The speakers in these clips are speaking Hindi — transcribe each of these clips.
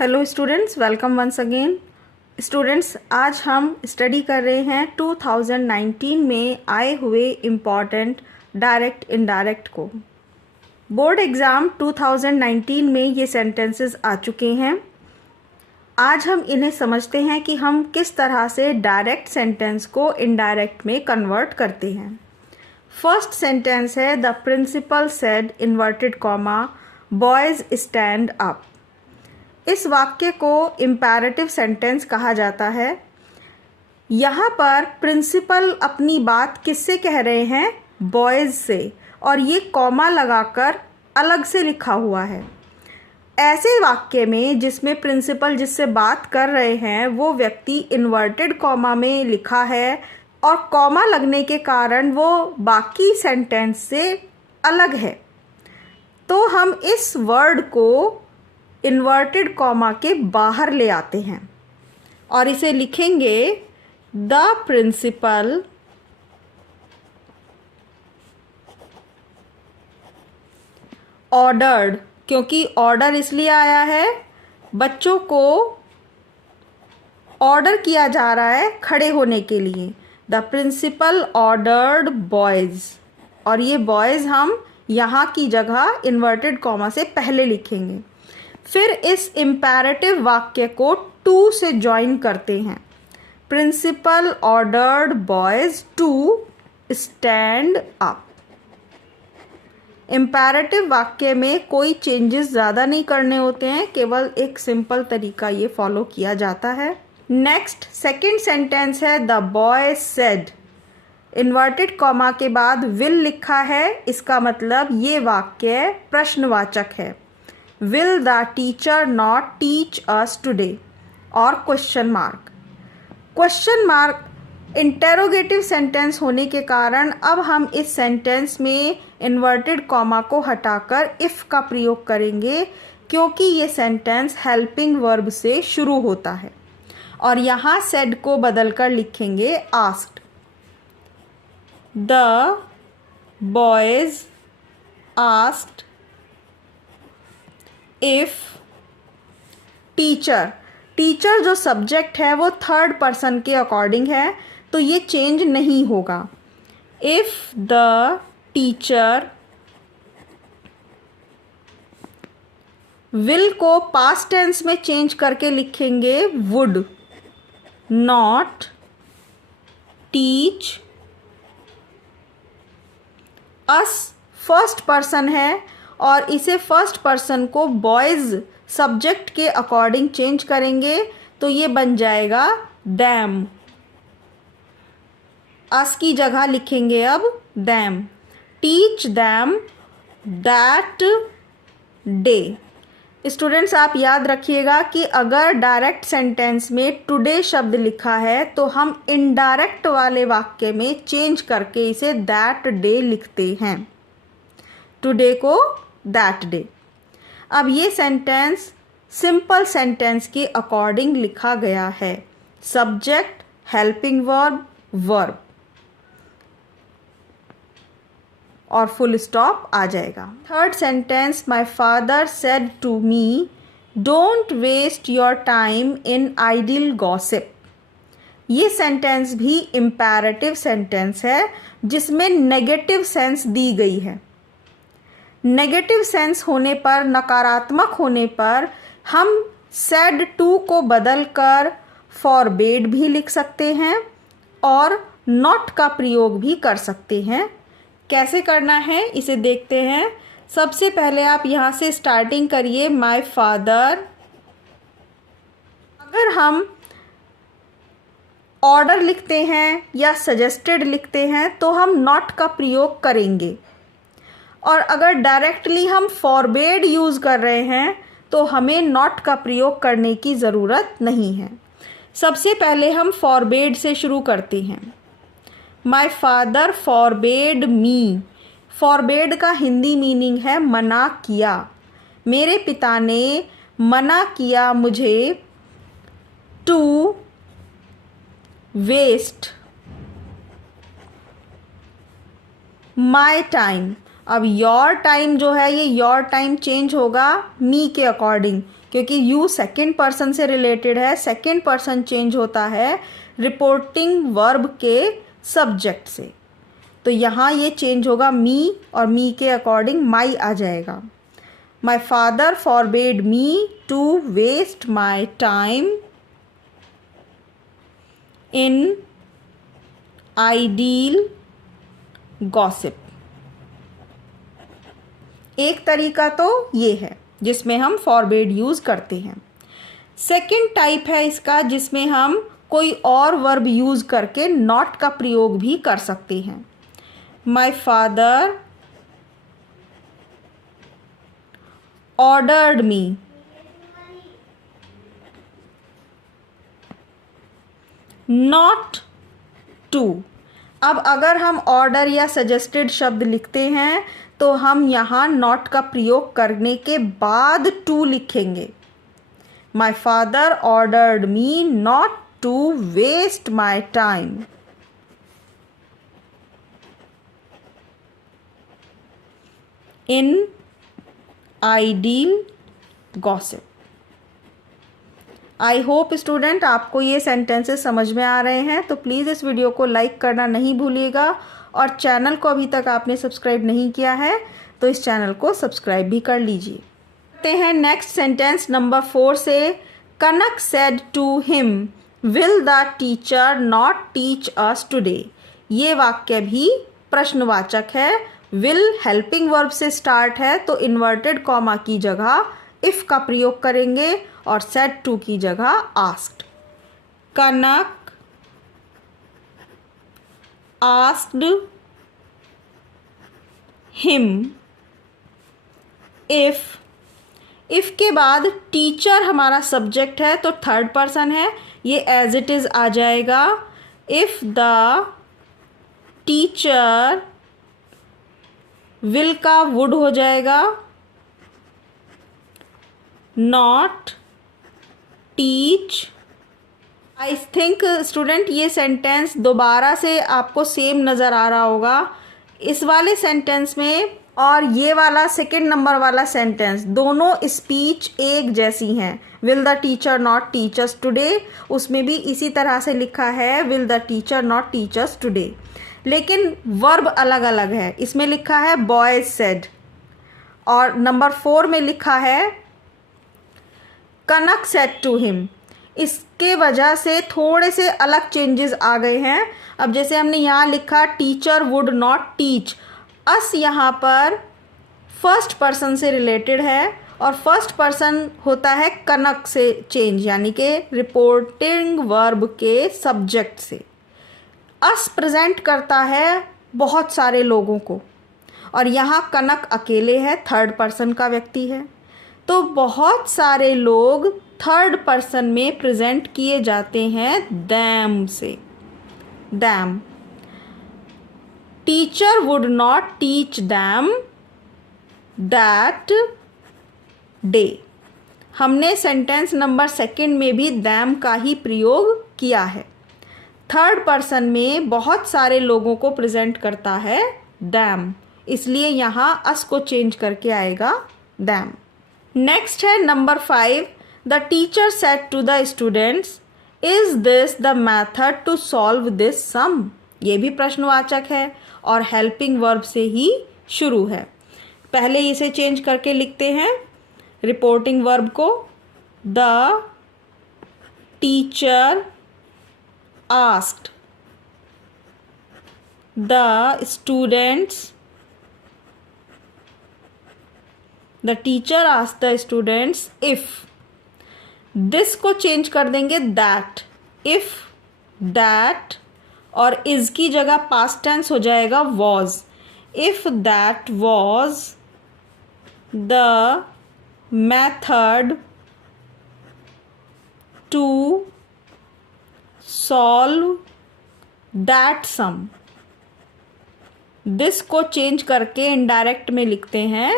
Hello students, welcome once again. Students, आज हम स्टडी कर रहे हैं 2019 में आए हुए इम्पॉर्टेंट डायरेक्ट इनडायरेक्ट को। बोर्ड एग्ज़ाम 2019 में ये सेंटेंसेस आ चुके हैं। आज हम इन्हें समझते हैं कि हम किस तरह से डायरेक्ट सेंटेंस को इनडायरेक्ट में कन्वर्ट करते हैं। फर्स्ट सेंटेंस है the principal said inverted comma boys stand up. इस वाक्य को इम्पेरेटिव सेंटेंस कहा जाता है। यहाँ पर प्रिंसिपल अपनी बात किससे कह रहे हैं? बॉयज़ से, और ये कॉमा लगाकर अलग से लिखा हुआ है। ऐसे वाक्य में जिसमें प्रिंसिपल जिससे बात कर रहे हैं वो व्यक्ति इन्वर्टेड कॉमा में लिखा है और कॉमा लगने के कारण वो बाकी सेंटेंस से अलग है, तो हम इस वर्ड को इन्वर्टेड कॉमा के बाहर ले आते हैं और इसे लिखेंगे द प्रिंसिपल ऑर्डर्ड, क्योंकि ऑर्डर इसलिए आया है, बच्चों को ऑर्डर किया जा रहा है खड़े होने के लिए। द प्रिंसिपल ऑर्डर्ड बॉयज़, और ये बॉयज़ हम यहाँ की जगह इन्वर्टेड कॉमा से पहले लिखेंगे। फिर इस इम्पेरेटिव वाक्य को टू से ज्वाइन करते हैं। Principal ordered boys to stand up. Imperative वाक्य में कोई चेंजेस ज़्यादा नहीं करने होते हैं, केवल एक सिंपल तरीका ये फॉलो किया जाता है। नेक्स्ट सेकंड सेंटेंस है the boy said. Inverted comma के बाद विल लिखा है, इसका मतलब ये वाक्य प्रश्नवाचक है। Will the teacher not teach us today? और question mark. Question mark interrogative sentence होने के कारण अब हम इस सेंटेंस में इन्वर्टेड कॉमा को हटाकर इफ़ का प्रयोग करेंगे, क्योंकि ये सेंटेंस हेल्पिंग वर्ब से शुरू होता है। और यहाँ सेड को बदलकर लिखेंगे asked. The boys asked if teacher. Teacher जो सब्जेक्ट है वो थर्ड पर्सन के अकॉर्डिंग है, तो ये चेंज नहीं होगा। इफ द टीचर, विल को पास्ट टेंस में चेंज करके लिखेंगे would not teach us. First person है और इसे फर्स्ट पर्सन को बॉयज़ सब्जेक्ट के अकॉर्डिंग चेंज करेंगे, तो ये बन जाएगा दैम। अस की जगह लिखेंगे अब them. Teach them that day. Students, आप याद रखिएगा कि अगर डायरेक्ट सेंटेंस में टुडे शब्द लिखा है तो हम इनडायरेक्ट वाले वाक्य में चेंज करके इसे दैट डे लिखते हैं। टुडे को दैट डे। अब ये सेंटेंस सिंपल सेंटेंस के अकॉर्डिंग लिखा गया है। सब्जेक्ट, हेल्पिंग वर्ब, वर्ब और फुल स्टॉप आ जाएगा। Third sentence my father said to me don't waste your time in ideal gossip. ये सेंटेंस भी इम्पेरेटिव सेंटेंस है जिसमें नेगेटिव सेंस दी गई है। नेगेटिव सेंस होने पर, नकारात्मक होने पर हम सेड टू को बदलकर फॉरबेड भी लिख सकते हैं और नॉट का प्रयोग भी कर सकते हैं। कैसे करना है इसे देखते हैं। सबसे पहले आप यहाँ से स्टार्टिंग करिए माय फादर। अगर हम ऑर्डर लिखते हैं या सजेस्टेड लिखते हैं तो हम नॉट का प्रयोग करेंगे, और अगर डायरेक्टली हम फॉरबेड यूज़ कर रहे हैं तो हमें नॉट का प्रयोग करने की ज़रूरत नहीं है। सबसे पहले हम फॉरबेड से शुरू करते हैं। My father forbade me. Forbade का हिंदी मीनिंग है मना किया। मेरे पिता ने मना किया मुझे टू वेस्ट माय टाइम। अब योर टाइम जो है ये योर टाइम चेंज होगा मी के अकॉर्डिंग। क्योंकि यू सेकंड पर्सन से रिलेटेड है, सेकंड पर्सन चेंज होता है रिपोर्टिंग वर्ब के सब्जेक्ट से। तो यहाँ ये चेंज होगा मी, और मी के अकॉर्डिंग माई आ जाएगा। My father forbade me to waste my time in ideal gossip. एक तरीका तो ये है जिसमें हम फॉरबेड यूज़ करते हैं। सेकंड टाइप है इसका जिसमें हम कोई और वर्ब यूज़ करके नॉट का प्रयोग भी कर सकते हैं। My father ordered me not to. अब अगर हम ऑर्डर या सजेस्टेड शब्द लिखते हैं तो हम यहाँ नॉट का प्रयोग करने के बाद टू लिखेंगे। My father ordered me not to waste my time in ideal gossip. I hope student आपको ये सेंटेंसेस समझ में आ रहे हैं। तो प्लीज़ इस वीडियो को लाइक करना नहीं भूलिएगा, और चैनल को अभी तक आपने सब्सक्राइब नहीं किया है तो इस चैनल को सब्सक्राइब भी कर लीजिए। देखते हैं नेक्स्ट सेंटेंस नंबर 4 से। Kanak said to him will the teacher not teach us today. ये वाक्य भी प्रश्नवाचक है। विल हेल्पिंग वर्ब से स्टार्ट है तो इन्वर्टेड कॉमा की जगह इफ का प्रयोग करेंगे और सेड टू की जगह asked. Kanak asked him if के बाद टीचर हमारा सब्जेक्ट है तो थर्ड पर्सन है, ये एज इट इज आ जाएगा। इफ द टीचर विल का वुड हो जाएगा, not teach. I think student ये सेंटेंस दोबारा से आपको सेम नज़र आ रहा होगा। इस वाले सेंटेंस में और ये वाला सेकंड नंबर वाला सेंटेंस दोनों स्पीच एक जैसी हैं। Will the teacher not teach us today, उसमें भी इसी तरह से लिखा है will the teacher not teach us today, लेकिन वर्ब अलग अलग है। इसमें लिखा है बॉयज सेड और नंबर 4 में लिखा है कनक सेड टू हिम। इसके वजह से थोड़े से अलग चेंजेस आ गए हैं। अब जैसे हमने यहाँ लिखा टीचर वुड नॉट टीच, अस यहाँ पर फर्स्ट पर्सन से रिलेटेड है और फर्स्ट पर्सन होता है कनक से चेंज, यानी कि रिपोर्टिंग वर्ब के सब्जेक्ट से। अस प्रेजेंट करता है बहुत सारे लोगों को और यहाँ कनक अकेले है, थर्ड पर्सन का व्यक्ति है, तो बहुत सारे लोग थर्ड पर्सन में प्रेजेंट किए जाते हैं दैम से। Them, teacher would not teach them that day. हमने सेंटेंस नंबर 2 में भी दैम का ही प्रयोग किया है। थर्ड पर्सन में बहुत सारे लोगों को प्रेजेंट करता है दैम, इसलिए यहाँ अस को चेंज करके आएगा दैम। नेक्स्ट है number 5। The teacher said to the students is this the method to solve this sum. ये भी प्रश्नवाचक है और हेल्पिंग वर्ब से ही शुरू है। पहले इसे चेंज करके लिखते हैं रिपोर्टिंग वर्ब को। The teacher asked the students, the teacher asked the students if. This को चेंज कर देंगे दैट। इफ दैट और इज की जगह पास्ट टेंस हो जाएगा was. If that was the method to solve that sum. This को चेंज करके इनडायरेक्ट में लिखते हैं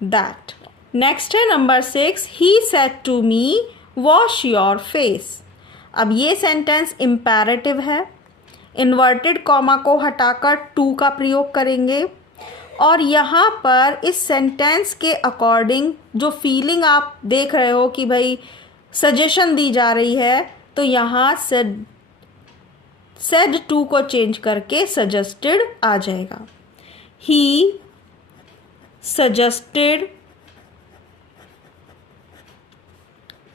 दैट। नेक्स्ट है number 6। He said to me wash your face. अब ये सेंटेंस इम्पेरेटिव है। इन्वर्टेड कॉमा को हटाकर टू का प्रयोग करेंगे और यहाँ पर इस सेंटेंस के अकॉर्डिंग जो फीलिंग आप देख रहे हो कि भाई सजेशन दी जा रही है, तो यहाँ सेड टू को चेंज करके सजेस्टेड आ जाएगा। He suggested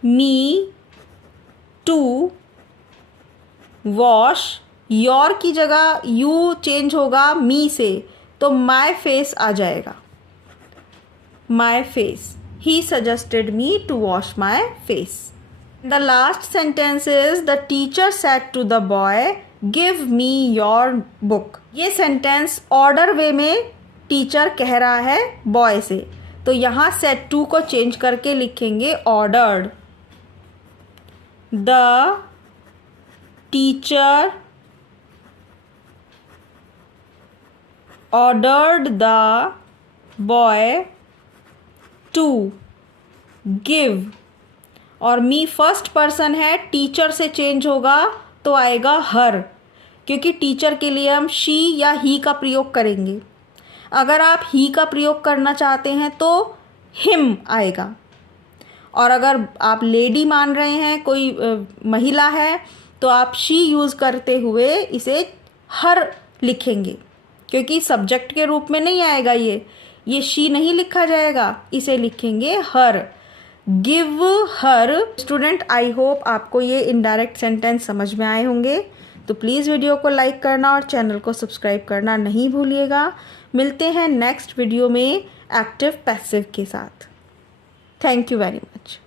me to wash, your की जगह यू चेंज होगा मी से, तो माई फेस आ जाएगा, my face. He suggested me to wash my face. The last sentence is the teacher said to the boy give me your book. ये सेंटेंस ऑर्डर वे में टीचर कह रहा है बॉय से, तो यहाँ सेड टू को चेंज करके लिखेंगे ordered. The teacher ordered the boy to give, और मी फर्स्ट पर्सन है, टीचर से चेंज होगा तो आएगा हर, क्योंकि टीचर के लिए हम शी या ही का प्रयोग करेंगे। अगर आप ही का प्रयोग करना चाहते हैं तो हिम आएगा, और अगर आप लेडी मान रहे हैं, कोई महिला है, तो आप शी यूज़ करते हुए इसे हर लिखेंगे, क्योंकि सब्जेक्ट के रूप में नहीं आएगा, ये शी नहीं लिखा जाएगा, इसे लिखेंगे her. Give her. Student, I hope आपको ये इनडायरेक्ट सेंटेंस समझ में आए होंगे, तो प्लीज़ वीडियो को लाइक करना और चैनल को सब्सक्राइब करना नहीं भूलिएगा। मिलते हैं नेक्स्ट वीडियो में एक्टिव पैसिव के साथ। Thank you very much.